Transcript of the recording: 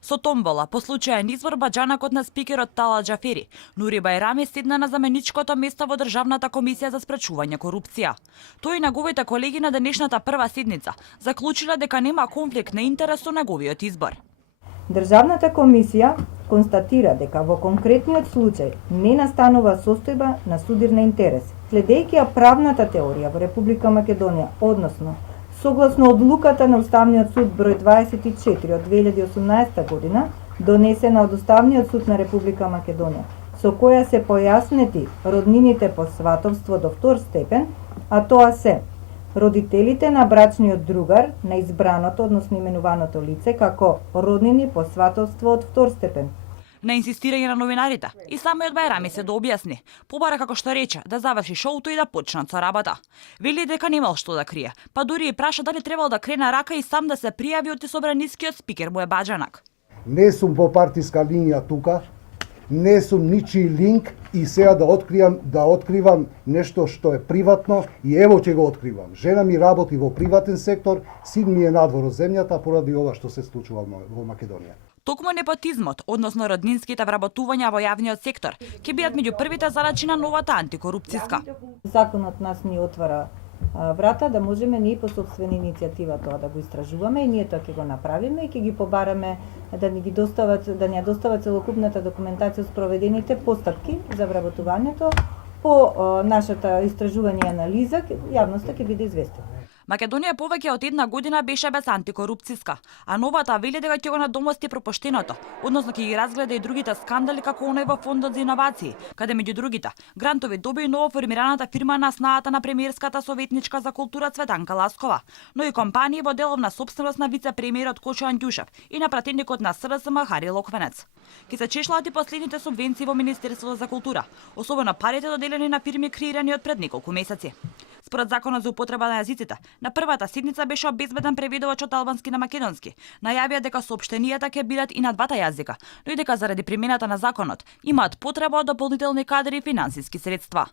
Со томбола, по случаен избор баџанакот на спикерот Тала Џафери, Нури Бајрами седна на заменичкото место во Државната комисија за спречување корупција. Тој и неговите колеги на денешната прва седница заклучиле дека нема конфликт на интерес со неговиот избор. Државната комисија констатира дека во конкретниот случај не настанува состојба на судир на интерес. Следејќи ја правната теорија во Република Македонија, односно согласно одлуката на Уставниот суд број 24 од 2018 година, донесена од Уставниот суд на Република Македонија, со која се појаснети роднините по сватовство до втор степен, а тоа се родителите на брачниот другар на избраното, односно именуваното лице, како роднини по сватовство од втор степен. На инсистирање на новинарите, и самиот Бајрами се дообјасни, побара како што рече да заврши шоуто и да почнат со работа. Вели дека немал што да крие, па дури и праша дали требал да крене рака и сам да се пријави од собранискиот спикер му е баџанак. Не сум по партиска линија тука, не сум ничи линк и сега да откривам нешто што е приватно и ево ќе го откривам. Жена ми работи во приватен сектор, син ми е надвор од земјата поради ова што се случува во Македонија. Токму непотизмот, односно роднинските вработувања во јавниот сектор, ќе бидат меѓу првите задачи на новата антикорупцијска. Законот нас ни отвара врата да можеме ние по собствена иницијатива тоа да го истражуваме и ние тоа ќе го направиме и ќе ги побараме да ни ја достават целокупната документација со проведените постапки за вработувањето по нашата истражување и анализа, јавноста ќе биде известена. Македонија повеќе од една година беше без антикорупцијска, а новата вели дека ќе го надомости пропуштеното, односно ќе ги разгледа и другите скандали како оној во Фондот за иновации, каде меѓу другите грантови доби и новоформираната фирма на снаата на премиерската советничка за култура Цветанка Ласкова, но и компании во деловна собственост на вице-премиерот Кочо Андјушев и на пратеникот на СДСМ Хари Локвенец. Ке се чешлаат и последните субвенции во Министерството за култура, особено парите доделени на фирми креирани од пред неколку месеци. Според законот за употреба на јазиците, на првата седница беше обезбеден преведувач од албански на македонски. Најавија дека соопштенијата ќе бидат и на двата јазика, но и дека заради примената на законот имаат потреба од дополнителни кадри и финансиски средства.